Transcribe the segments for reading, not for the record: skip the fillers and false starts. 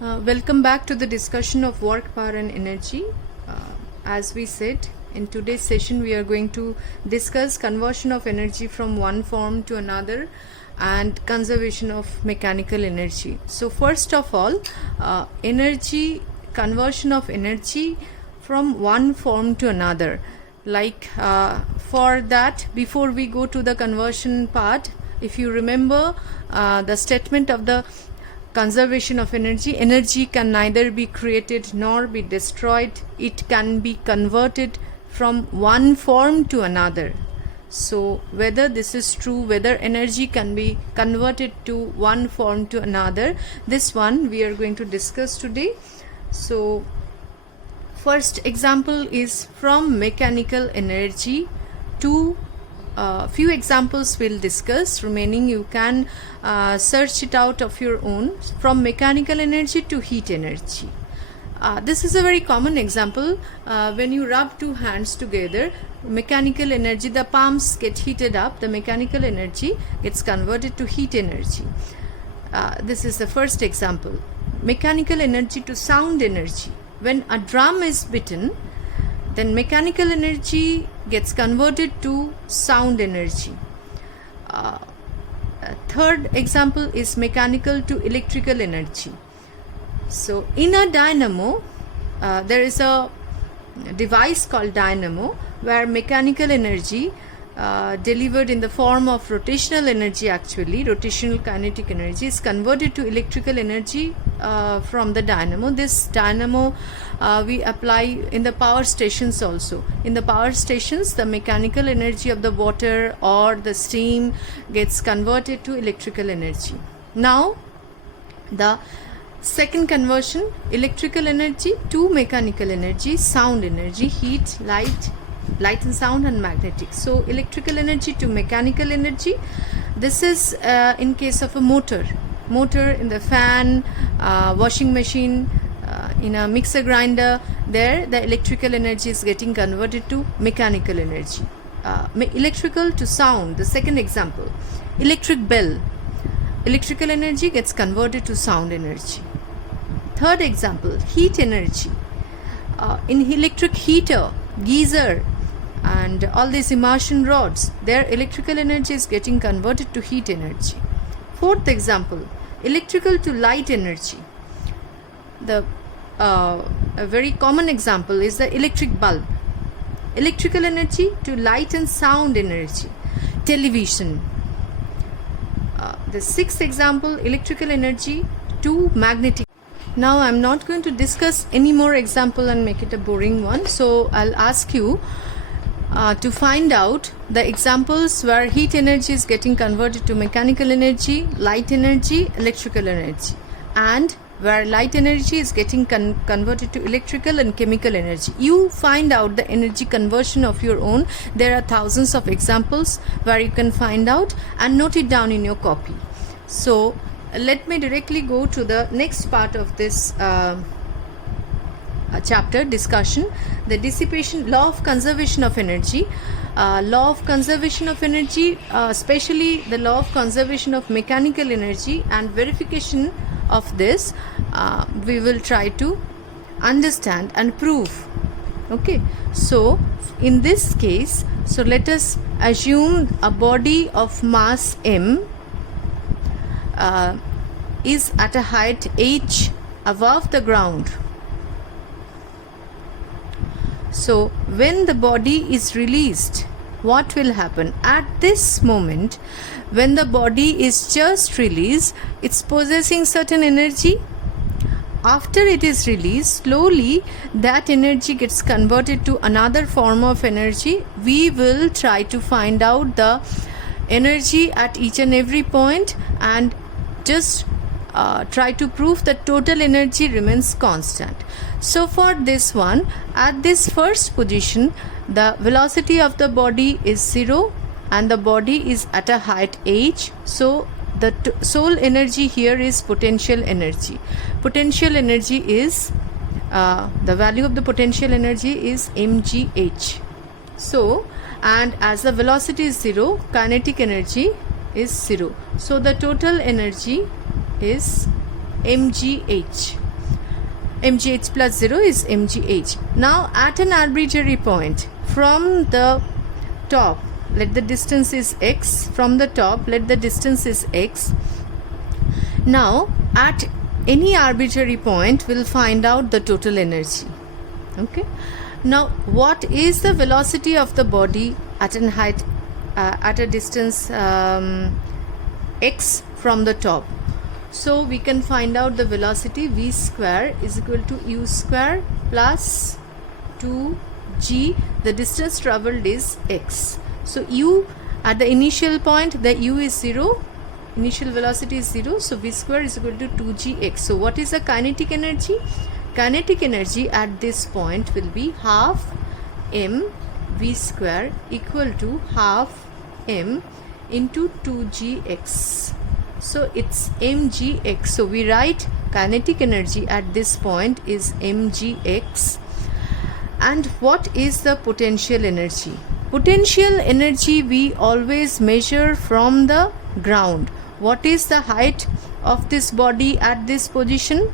Welcome back to the discussion of work, power, and energy. As we said, in today's session, we are going to discuss conversion of energy from one form to another and conservation of mechanical energy. So, first of all, conversion of energy from one form to another. For that, before we go to the conversion part, if you remember the statement of the conservation of energy can neither be created nor be destroyed. It can be converted from one form to another. So whether this is true, whether energy can be converted to one form to another, this one we are going to discuss today. So first example is from mechanical energy to few examples we'll discuss. Remaining you can search it out of your own. From mechanical energy to heat energy. This is a very common example. When you rub two hands together, mechanical energy, the palms get heated up, the mechanical energy gets converted to heat energy. This is the first example. Mechanical energy to sound energy. When a drum is beaten, then mechanical energy gets converted to sound energy. Third example is mechanical to electrical energy. So in a dynamo, there is a device called dynamo where mechanical energy delivered in the form of rotational energy, rotational kinetic energy, is converted to electrical energy from the dynamo. This dynamo we apply in the power stations also. In the power stations, the mechanical energy of the water or the steam gets converted to electrical energy. Now, the second conversion, electrical energy to mechanical energy, sound energy, heat, light and sound, and magnetic. So electrical energy to mechanical energy. This is in case of a motor in the fan, washing machine, in a mixer grinder. There the electrical energy is getting converted to mechanical energy. Electrical to sound, the second example. Electric bell, electrical energy gets converted to sound energy. Third example, heat energy. In electric heater, geyser, and all these immersion rods, their electrical energy is getting converted to heat energy. Fourth example, electrical to light energy. A very common example is the electric bulb. Electrical energy to light and sound energy. Television. The sixth example, electrical energy to magnetic. Now I'm not going to discuss any more example and make it a boring one. So I'll ask you to find out the examples where heat energy is getting converted to mechanical energy, light energy, electrical energy, and where light energy is getting converted to electrical and chemical energy. You find out the energy conversion of your own. There are thousands of examples where you can find out and note it down in your copy. So let me directly go to the next part of this chapter discussion, the dissipation, law of conservation of energy. Law of conservation of energy, especially the law of conservation of mechanical energy, and verification of this we will try to understand and prove. Okay, so in this case, so let us assume a body of mass m is at a height h above the ground. So when the body is released, what will happen? At this moment, when the body is just released, it's possessing certain energy. After it is released, slowly that energy gets converted to another form of energy. We will try to find out the energy at each and every point and just try to prove that total energy remains constant. So for this one, at this first position, the velocity of the body is 0 and the body is at a height h. So the sole energy here is potential energy. Potential energy is the value of the potential energy is mgh. So, and as the velocity is 0, kinetic energy is 0. So the total energy is mgh. mgh plus 0 is mgh. Now at an arbitrary point from the top, let the distance is x, from the top let the distance is x. Now at any arbitrary point we'll find out the total energy. Okay, now what is the velocity of the body at an height at a distance x from the top? So we can find out the velocity. V square is equal to u square plus 2g. The distance traveled is x. So u at the initial point, the u is 0, initial velocity is 0, so v square is equal to 2gx. So what is the kinetic energy? Kinetic energy at this point will be half m v square equal to half m into 2gx. So it's mgx. So we write kinetic energy at this point is mgx. And what is the potential energy? Potential energy we always measure from the ground. What is the height of this body at this position?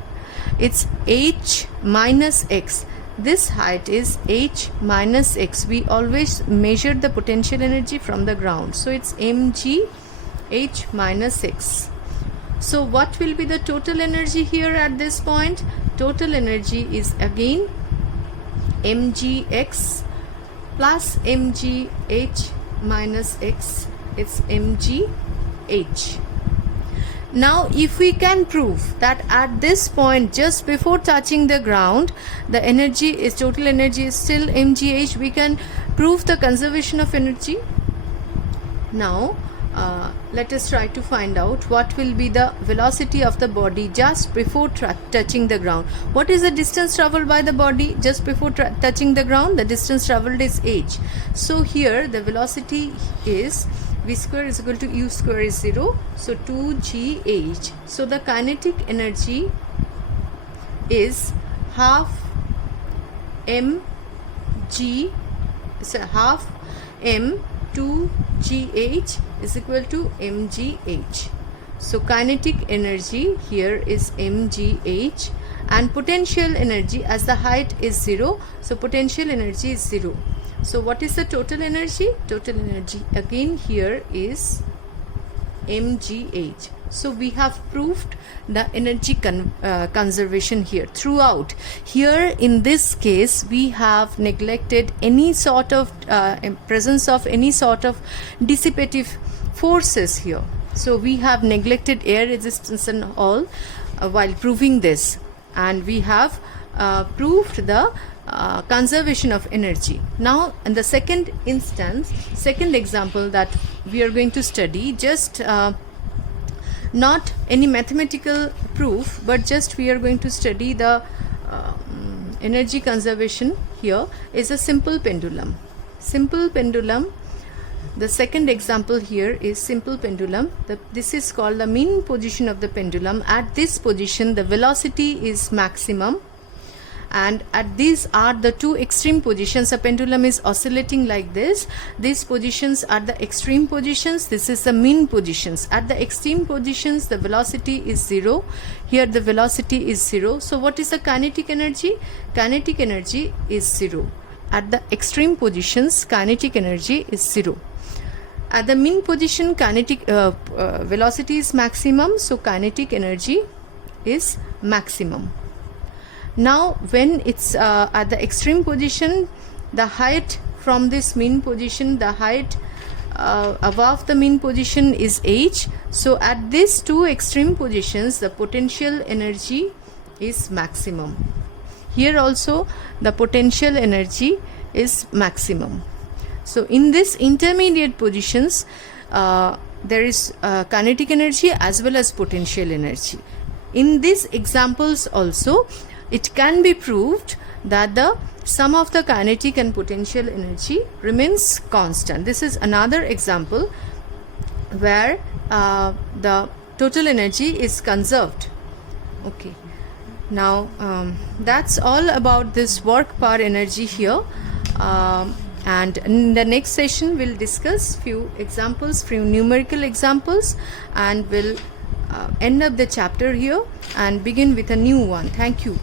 It's h minus x. This height is h minus x. We always measure the potential energy from the ground. So it's mg h minus x. So what will be the total energy here at this point? Total energy is again mgx plus mgh minus x. It's mgh. Now if we can prove that at this point just before touching the ground the energy is, total energy is still mgh, we can prove the conservation of energy. Now let us try to find out what will be the velocity of the body just before touching the ground. What is the distance traveled by the body just before touching the ground? The distance traveled is h. So here the velocity is v square is equal to u square is 0, so 2gh. So the kinetic energy is half mg, so half m 2gh is equal to mgh. So kinetic energy here is mgh, and potential energy, as the height is 0, so potential energy is 0. So what is the total energy? Total energy again here is mgh. So we have proved the energy conservation here throughout. Here in this case we have neglected any sort of presence of any sort of dissipative forces here. So we have neglected air resistance and all while proving this, and we have proved the conservation of energy. Now in the second instance, second example that we are going to study, just not any mathematical proof, but just we are going to study the energy conservation. Here is a simple pendulum. Simple pendulum. The second example here is simple pendulum. This is called the mean position of the pendulum. At this position the velocity is maximum, and at these are the two extreme positions. A pendulum is oscillating like this. These positions are the extreme positions. This is the mean positions. At the extreme positions the velocity is 0. Here the velocity is 0. So what is the kinetic energy? Kinetic energy is 0. At the extreme positions kinetic energy is 0. At the mean position kinetic velocity is maximum, so kinetic energy is maximum. Now when it's at the extreme position, the height from this mean position, the height above the mean position is h. So at these two extreme positions the potential energy is maximum. Here also the potential energy is maximum. So in this intermediate positions there is kinetic energy as well as potential energy. In these examples also it can be proved that the sum of the kinetic and potential energy remains constant. This is another example where the total energy is conserved. Okay, now that's all about this work power energy here, and in the next session we'll discuss few examples, few numerical examples, and we'll end up the chapter here and begin with a new one. Thank you.